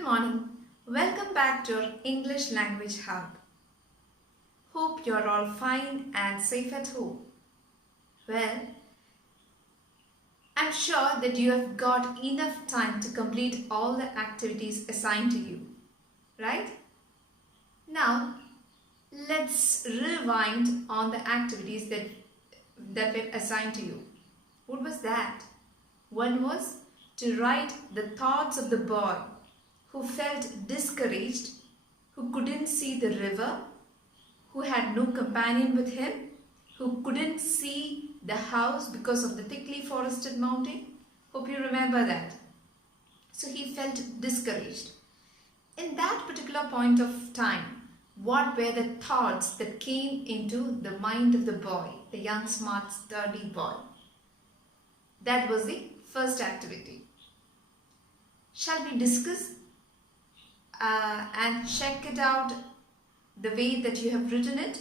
Good morning. Welcome back to our English Language Hub. Hope you're all fine and safe at home. Well, I'm sure that you have got enough time to complete all the activities assigned to you, right? Now, let's rewind on the activities that were assigned to you. What was that? One was to write the thoughts of the boy who felt discouraged, who couldn't see the river, who had no companion with him, who couldn't see the house because of the thickly forested mountain. Hope you remember that. So he felt discouraged. In that particular point of time, what were the thoughts that came into the mind of the boy, the young, smart, sturdy boy? That was the first activity. Shall we discuss and check it out the way that you have written it?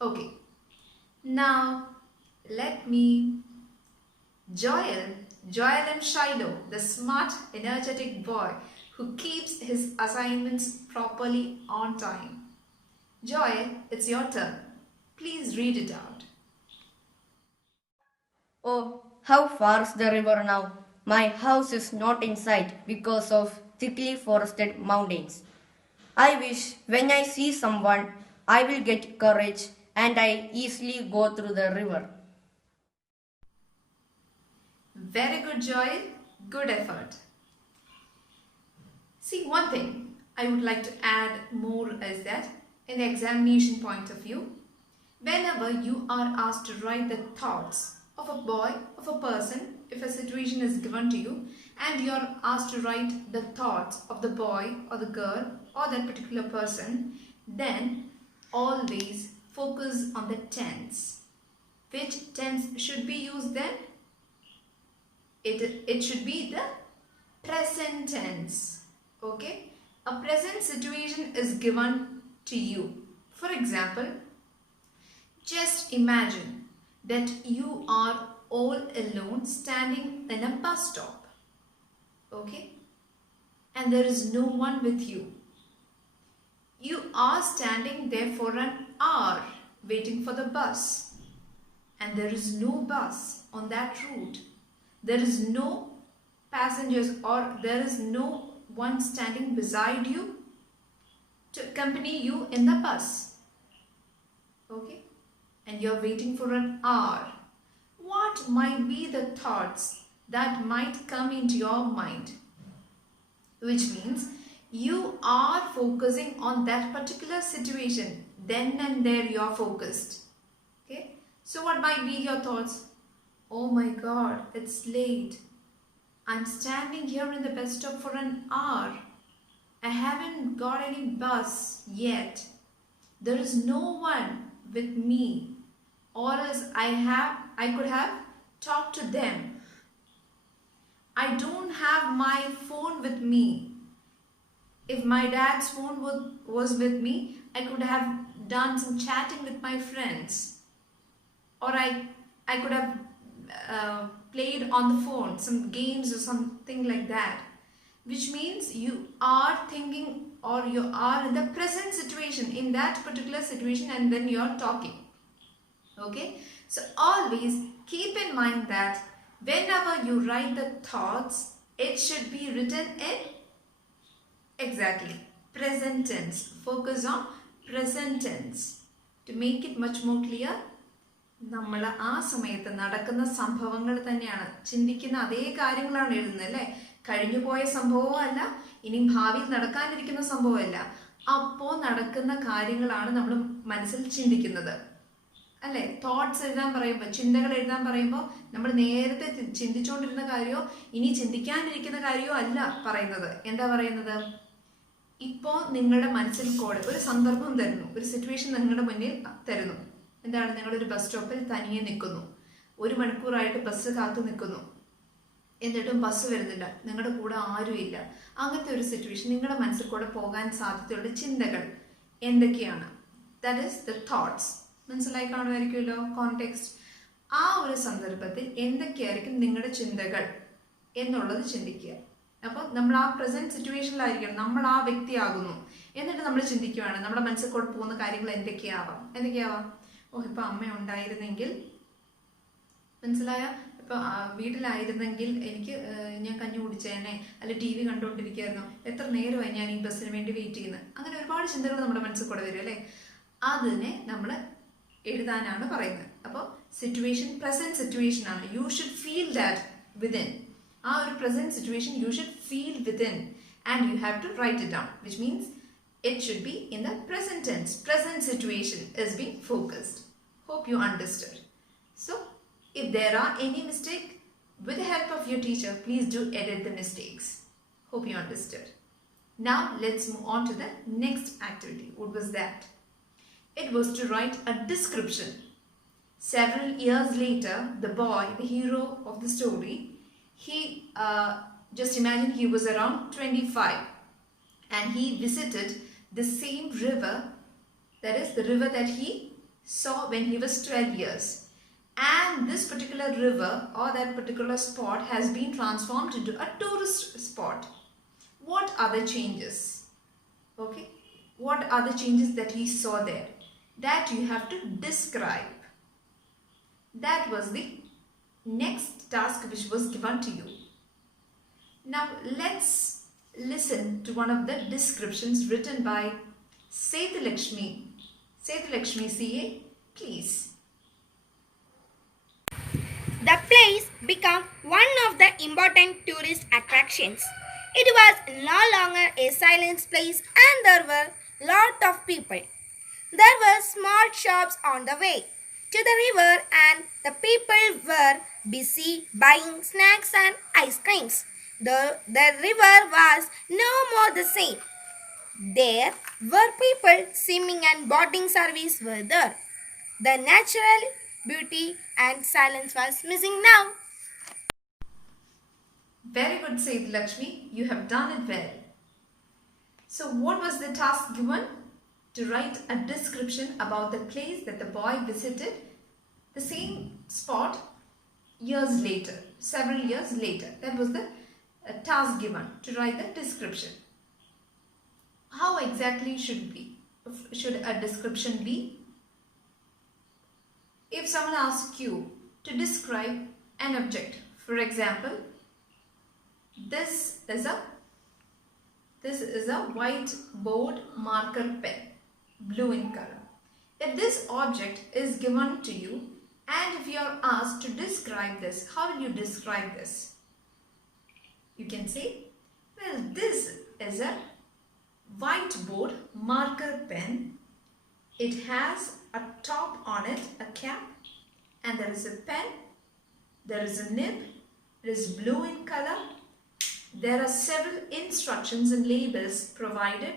Okay. Now, let me... Joel and Shiloh, the smart, energetic boy who keeps his assignments properly on time. Joel, it's your turn. Please read it out. Oh, how far is the river now? My house is not in sight because of thickly forested mountains. I wish when I see someone, I will get courage and I easily go through the river. Very good, Joel. Good effort. See, one thing I would like to add more is that in the examination point of view, whenever you are asked to write the thoughts of a boy, of a person, if a situation is given to you and you are asked to write the thoughts of the boy or the girl or that particular person, then always focus on the tense. Which tense should be used then? It should be the present tense. Okay? A present situation is given to you. For example, just imagine that you are all alone standing in a bus stop. Okay? And there is no one with you. You are standing there for an hour waiting for the bus. And there is no bus on that route. There is no passengers or there is no one standing beside you to accompany you in the bus. Okay? And you're waiting for an hour. What might be the thoughts that might come into your mind? Which means you are focusing on that particular situation. Then and there you are focused. Okay? So what might be your thoughts? Oh my God, it's late. I'm standing here in the bus stop for an hour. I haven't got any bus yet. There is no one with me. Or else I could have talked to them. I don't have my phone with me. If my dad's phone was with me, I could have done some chatting with my friends. Or I could have played on the phone some games or something like that. Which means you are thinking or you are in the present situation, in that particular situation, and then you are talking. Okay, so always keep in mind that whenever you write the thoughts, it should be written in exactly present tense. Focus on present tense. To make it much more clear, നമ്മൾ ആ സമയത്ത് നടക്കുന്ന സംഭവങ്ങൾ തന്നെയാണ് ചിന്തിക്കുന്ന അതേ കാര്യങ്ങളാണ് എഴുതുന്നത് അല്ലേ. കഴിഞ്ഞു പോയ സംഭവവും അല്ല, ഇനി ഭാവിയിൽ നടക്കാനിരിക്കുന്ന സംഭവമല്ല. അപ്പോൾ നടക്കുന്ന കാര്യങ്ങളാണ് നമ്മൾ മനസ്സിൽ ചിന്തിക്കുന്നത് അല്ലേ. തോട്ട്സ് എഴുതാൻ പറയുമ്പോൾ, ചിന്തകൾ എഴുതാൻ പറയുമ്പോൾ നമ്മൾ നേരത്തെ ചിന്തിച്ചുകൊണ്ടിരുന്ന കാര്യമോ ഇനി ചിന്തിക്കാനിരിക്കുന്ന കാര്യമോ അല്ല പറയുന്നത്. എന്താ പറയുന്നത്? ഇപ്പോൾ നിങ്ങളുടെ മനസ്സിൽ കൂടെ ഒരു സന്ദർഭം തരുന്നു, ഒരു സിറ്റുവേഷൻ നിങ്ങളുടെ മുന്നിൽ തരുന്നു. എന്താണ്? നിങ്ങളൊരു ബസ് സ്റ്റോപ്പിൽ തനിയെ നിൽക്കുന്നു. 1 മണിക്കൂറായിട്ട് ബസ് കാത്തു നിൽക്കുന്നു. എന്നിട്ടും ബസ് വരുന്നില്ല. നിങ്ങളുടെ കൂടെ ആരുമില്ല. അങ്ങനത്തെ ഒരു സിറ്റുവേഷൻ നിങ്ങളുടെ മനസ്സിൽ കൂടെ പോകാൻ സാധ്യതയുള്ള ചിന്തകൾ എന്തൊക്കെയാണ്? That is the thoughts. മനസ്സിലായി കാണുമായിരിക്കുമല്ലോ കോണ്ടെക്സ്റ്റ്. ആ ഒരു സന്ദർഭത്തിൽ എന്തൊക്കെയായിരിക്കും നിങ്ങളുടെ ചിന്തകൾ എന്നുള്ളത് ചിന്തിക്കുക. അപ്പോൾ നമ്മൾ ആ പ്രസന്റ് സിറ്റുവേഷനിലായിരിക്കണം, നമ്മൾ ആ വ്യക്തിയാകുന്നു. എന്നിട്ട് നമ്മൾ ചിന്തിക്കുകയാണ് നമ്മുടെ മനസ്സിൽ കൂടെ പോകുന്ന കാര്യങ്ങൾ എന്തൊക്കെയാവാം. ഇപ്പം അമ്മ ഉണ്ടായിരുന്നെങ്കിൽ, മനസ്സിലായ, ഇപ്പം വീട്ടിലായിരുന്നെങ്കിൽ എനിക്ക് ഞാൻ കഞ്ഞി കുടിച്ചേനെ, അല്ലെ ടി വി കണ്ടുകൊണ്ടിരിക്കുകയായിരുന്നു, എത്ര നേരമായി ഞാൻ ഈ ബസ്സിന് വേണ്ടി വെയിറ്റ് ചെയ്യുന്നത്. അങ്ങനെ ഒരുപാട് ചിന്തകൾ നമ്മുടെ മനസ്സിൽ കൂടെ വരും അല്ലേ. അതിനെ നമ്മൾ എഴുതാനാണ് പറയുന്നത്. അപ്പോൾ സിറ്റുവേഷൻ പ്രസന്റ് സിറ്റുവേഷൻ ആണ്. You should feel that within. ആ ഒരു present situation you should feel within and you have to write it down, which means it should be in the present tense. Present situation is being focused. Hope you understood. So, if there are any mistake, with the help of your teacher, please do edit the mistakes. Hope you understood. Now, let's move on to the next activity. What was that? It was to write a description. Several years later, the boy, the hero of the story, he just imagine he was around 25 and he visited the same river, that is the river that he saw when he was 12 years. And this particular river or that particular spot has been transformed into a tourist spot. What are the changes? Okay, what are the changes that he saw there? That you have to describe. That was the next task which was given to you. Now let's listen to one of the descriptions written by Sethalakshmi. Sethalakshmi CA, please. The place became one of the important tourist attractions. It was no longer a silent place and there were lot of people. There were small shops on the way to the river and the people were busy buying snacks and ice creams. The river was no more the same. There were people swimming and boating service were there. The natural beauty and silence was missing now. Very good, Sethalakshmi. You have done it well. So what was the task given? To write a description about the place that the boy visited, the same spot years later, several years later. That was the task given, to write the description. How exactly should a description be? If someone asks you to describe an object, for example, this is a whiteboard marker pen, blue in color. If this object is given to you and if you are asked to describe this, how will you describe this? You can say, well, this is a whiteboard marker pen. It has a top on it, a cap, and there is a pen, there is a nib, it is blue in color. There are several instructions and labels provided,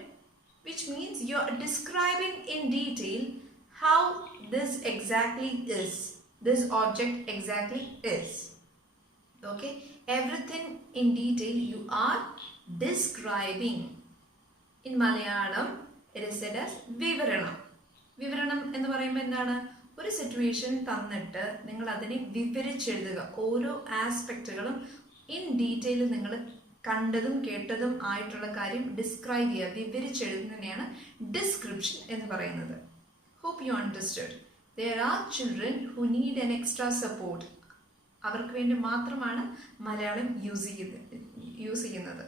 which means you are describing in detail how this exactly is, this object exactly is. Okay, everything in detail you are describing. In Malayalam, it is said as vivaranam. Vivaranam എന്ന് പറയുമ്പോൾ എന്താണ്? ഒരു situation തന്നിട്ട് നിങ്ങൾ അതിനെ വിവരിച്ചെഴുതുക. ഓരോ ആസ്പെക്റ്റുകളും in detail നിങ്ങൾ കണ്ടതും കേട്ടതും ആയിട്ടുള്ള കാര്യം ഡിസ്ക്രൈബ് ചെയ്യുക, വിവരിച്ചെഴുതുന്നതിനെയാണ് ഡിസ്ക്രിപ്ഷൻ എന്ന് പറയുന്നത്. Hope you understood. There are children who need an extra support. അവർക്ക് വേണ്ടി മാത്രമാണ് മലയാളം യൂസ് ചെയ്യുന്നത്.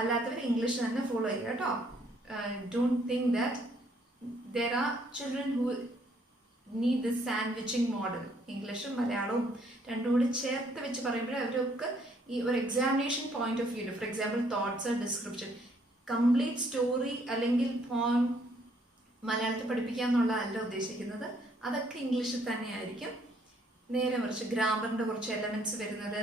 അല്ലാത്തവർ ഇംഗ്ലീഷ് തന്നെ ഫോളോ ചെയ്യുക കേട്ടോ. Don't think that there are children who need this sandwiching model. ഇംഗ്ലീഷും മലയാളവും രണ്ടും കൂടി ചേർത്ത് വെച്ച് പറയുമ്പോൾ അവരൊക്കെ ഈ ഒരു examination point of view, for example thoughts, description, complete story അല്ലെങ്കിൽ പോയിം മലയാളത്തിൽ പഠിപ്പിക്കുക എന്നുള്ളതല്ല ഉദ്ദേശിക്കുന്നത്. അതൊക്കെ ഇംഗ്ലീഷിൽ തന്നെയായിരിക്കും. നേരെ മറിച്ച് ഗ്രാമറിൻ്റെ കുറച്ച് എലമെൻറ്റ്സ് വരുന്നത്,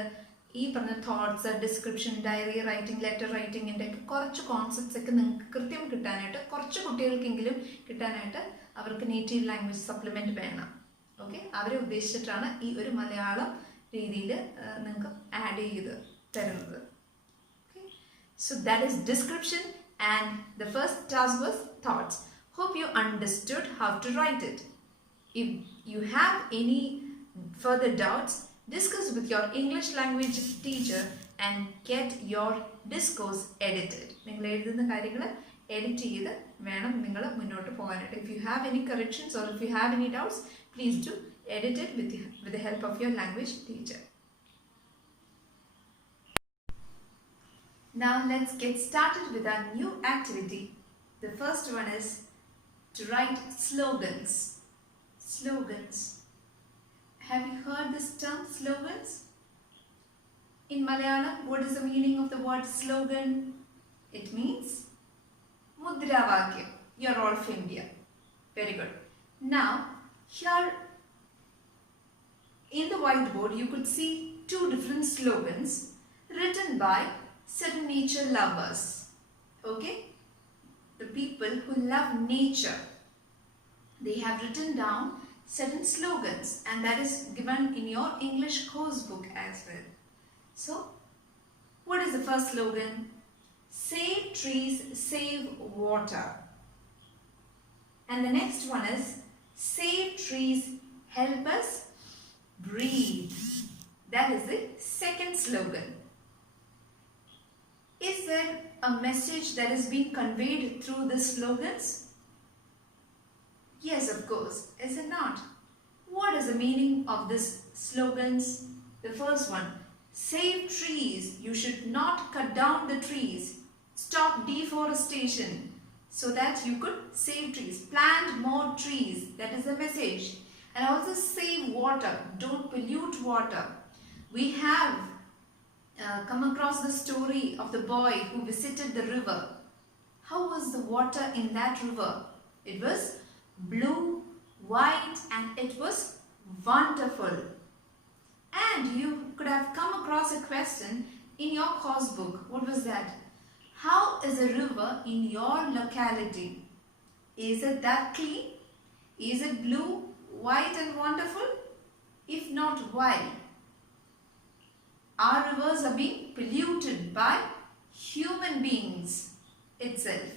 ഈ പറഞ്ഞ thoughts, description, diary writing, letter റൈറ്റിങ്ങിൻ്റെ ഒക്കെ കുറച്ച് കോൺസെപ്റ്റ്സ് ഒക്കെ നിങ്ങൾക്ക് കൃത്യം കിട്ടാനായിട്ട്, കുറച്ച് കുട്ടികൾക്കെങ്കിലും കിട്ടാനായിട്ട് അവർക്ക് നേറ്റീവ് ലാംഗ്വേജ് സപ്ലിമെൻറ്റ് വേണം. ഓക്കെ, അവരെ ഉദ്ദേശിച്ചിട്ടാണ് ഈ ഒരു മലയാളം രീതിയിൽ നിങ്ങൾക്ക് ആഡ് ചെയ്ത് തരുന്നത്. Okay, so that is description and the first task was thoughts. Hope you understood how to write it. If you have any further doubts, discuss with your English language teacher and get your discourse edited. നിങ്ങൾ എഴുതുന്ന കാര്യങ്ങൾ edit ചെയ്ത് വേണം നിങ്ങൾ മുന്നോട്ട് പോകാനായിട്ട്. If you have any corrections or if you have any doubts, please do edit it with the help of your language teacher. Now let's get started with our new activity. The first one is to write slogans. Slogans. Have you heard this term, slogans? In Malayalam, what is the meaning of the word slogan? It means Mudravakya. You are all familiar. Very good. Now, here in the whiteboard, you could see two different slogans written by certain nature lovers. Okay? The people who love nature. They have written down certain slogans, and that is given in your English course book as well. So, what is the first slogan? Save trees, save water. And the next one is save trees, help us breathe. That is the second slogan. Is there a message that is being conveyed through the slogans? Yes, of course. Is it not? What is the meaning of these slogans? The first one, save trees. You should not cut down the trees. Stop deforestation so that you could save trees. Plant more trees. That is the message. And also save water. Don't pollute water. We have come across the story of the boy who visited the river. How was the water in that river? It was blue, white, and it was wonderful. And you could have come across a question in your course book. What was that? How is a river in your locality? Is it that clean? Is it blue, white, and wonderful? If not, why? Our rivers are being polluted by human beings itself.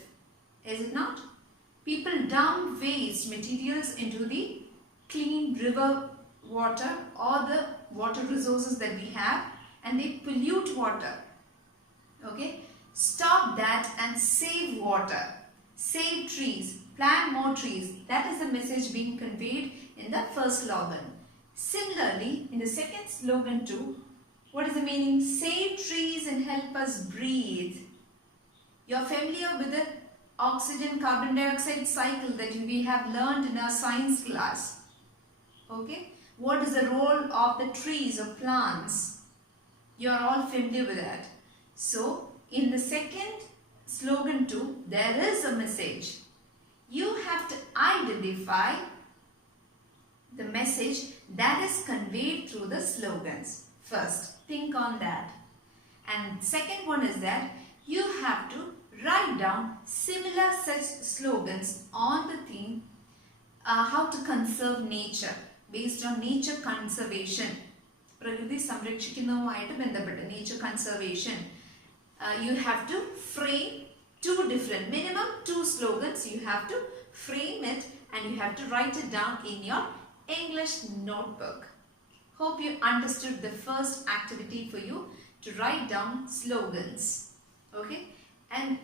Is it not? People dump waste materials into the clean river water or the water resources that we have, and they pollute water. Okay? Stop that and save water. Save trees. Plant more trees. That is the message being conveyed in the first slogan. Similarly, in the second slogan too, what is the meaning? Save trees and help us breathe. You are familiar with the oxygen carbon dioxide cycle that we have learned in our science class. Okay? What is the role of the trees or plants? You are all familiar with that. So, in the second slogan too, there is a message. You have to identify the message that is conveyed through the slogans. First, think on that. And second one is that you have to write down similar such slogans on the theme how to conserve nature based on nature conservation. പ്രകൃതി സംരക്ഷിക്കുന്നതുമായിട്ട് ബന്ധപ്പെട്ട് nature conservation. You have to frame minimum two slogans. You have to frame it and you have to write it down in your English notebook. Hope you understood the first activity for you to write down slogans. Okay? And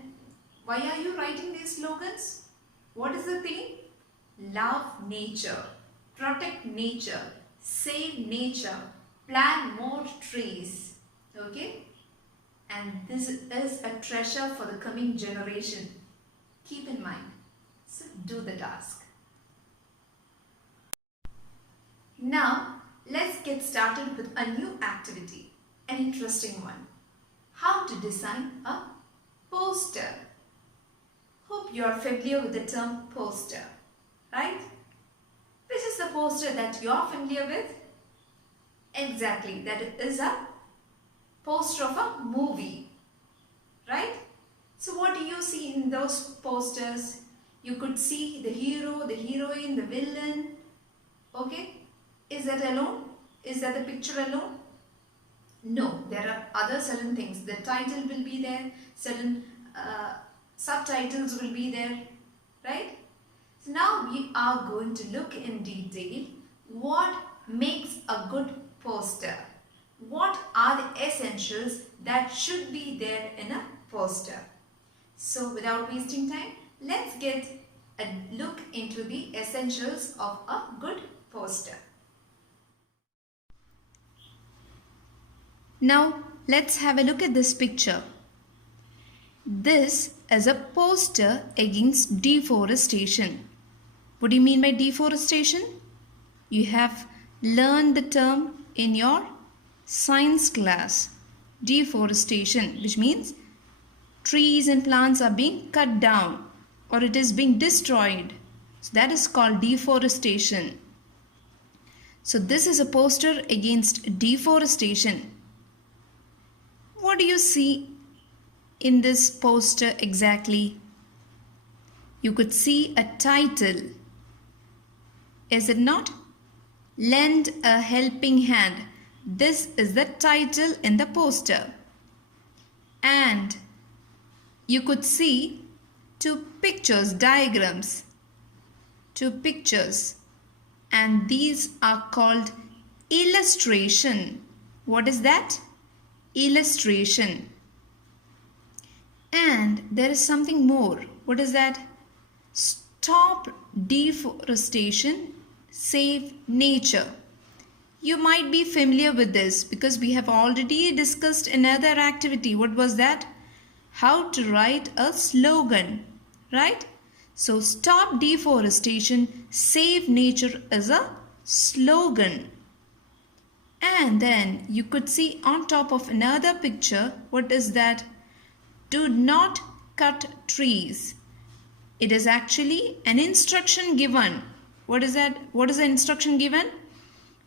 why are you writing these slogans? What is the theme? Love nature, protect nature, save nature, plant more trees. Okay? And this is a treasure for the coming generation. Keep in mind. So do the task. Now, let's get started with a new activity, an interesting one. How to design a poster. Hope you are familiar with the term poster, right? Which is the poster that you are familiar with? Exactly, that is a poster of a movie, right? So what do you see in those posters? You could see the hero, the heroine, the villain. Okay? Is that alone? Is that the picture alone? No, there are other certain things. The title will be there, certain subtitles will be there, right? So now we are going to look in detail what makes a good poster. what are the essentials that should be there in a poster. So without wasting time, let's get a look into the essentials of a good poster. Now let's have a look at this picture. This is a poster against deforestation. What do you mean by deforestation? You have learned the term in your science class. Deforestation, which means trees and plants are being cut down or it is being destroyed. So that is called deforestation. So this is a poster against deforestation. What do you see in this poster exactly? You could see a title. Is it not? Lend a helping hand. This is the title in the poster. And you could see two pictures, diagrams. Two pictures. And these are called illustration. What is that? Illustration. And there is something more. What is that? Stop deforestation, save nature. You might be familiar with this because we have already discussed another activity. What was that? How to write a slogan, right? So stop deforestation, save nature is a slogan. And then you could see on top of another picture, what is that? Do not cut trees. It is actually an instruction given. What is that? What is the instruction given?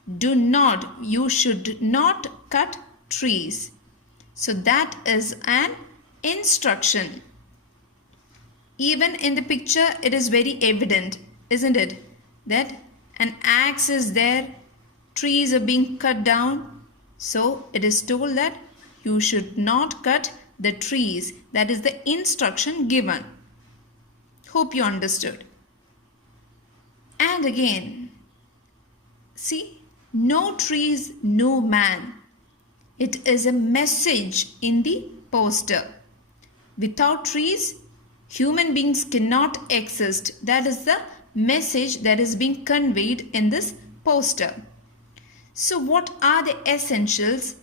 You should not cut trees. So that is an instruction. Even in the picture, it is very evident, isn't it? That an axe is there, trees are being cut down. So it is told that you should not cut the trees. That is the instruction given. Hope you understood. And again, see, no trees, no man. It is a message in the poster. Without trees, human beings cannot exist. That is the message that is being conveyed in this poster. So what are the essentials,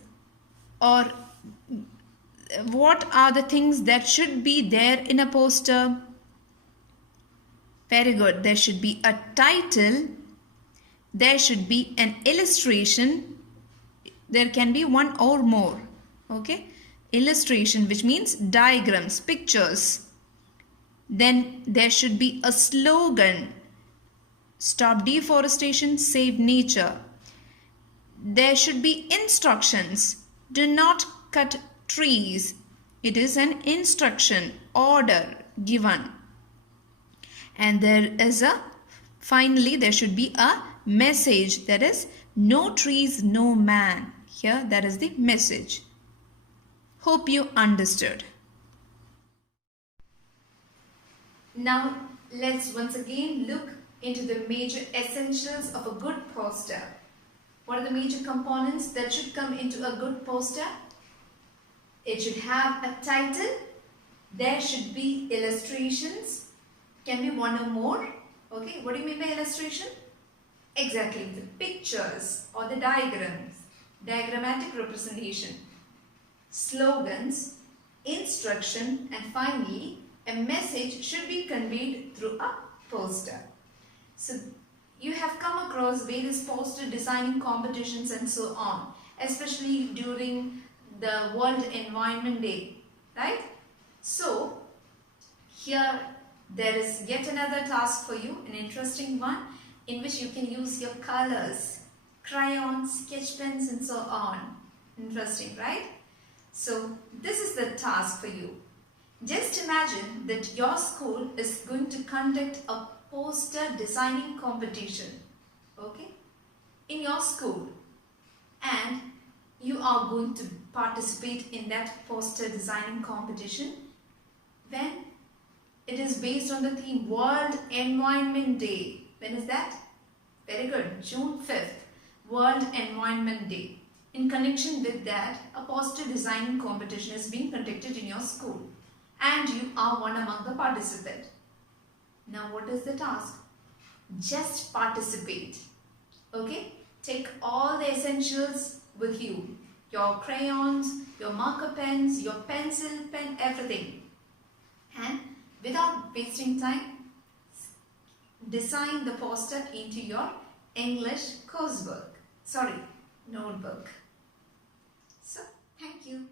or what are the things that should be there in a poster? Very good. There should be a title. There should be an illustration. There can be one or more. Okay. Illustration, which means diagrams, pictures. Then there should be a slogan. Stop deforestation, save nature. There should be instructions. Do not cut trees. It is an instruction, order given. And finally there should be a message, that is no trees, no man. Here that is the message. Hope you understood. Now let's once again look into the major essentials of a good poster. What are the major components that should come into a good poster? It should have a title. There should be illustrations. Can be one or more. Okay, what do you mean by illustration? Exactly, the pictures or the diagrams, diagrammatic representation, slogans, instruction, and finally a message should be conveyed through a poster. So you have come across various poster designing competitions and so on, especially during the World Environment Day, right? So here there is yet another task for you, an interesting one, in which you can use your colors, crayons, sketch pens and so on. Interesting, right? So this is the task for you. Just imagine that your school is going to conduct a poster designing competition, okay, in your school, and you are going to participate in that poster designing competition when it is based on the theme World Environment Day. When is that? Very good. June 5th, World Environment Day. In connection with that, a poster designing competition is being conducted in your school and you are one among the participants. Now what is the task? Just participate. Okay? Take all the essentials with you. Your crayons, your marker pens, your pencil, pen, everything. And without wasting time, design the poster into your English coursework. Sorry, notebook. So, thank you.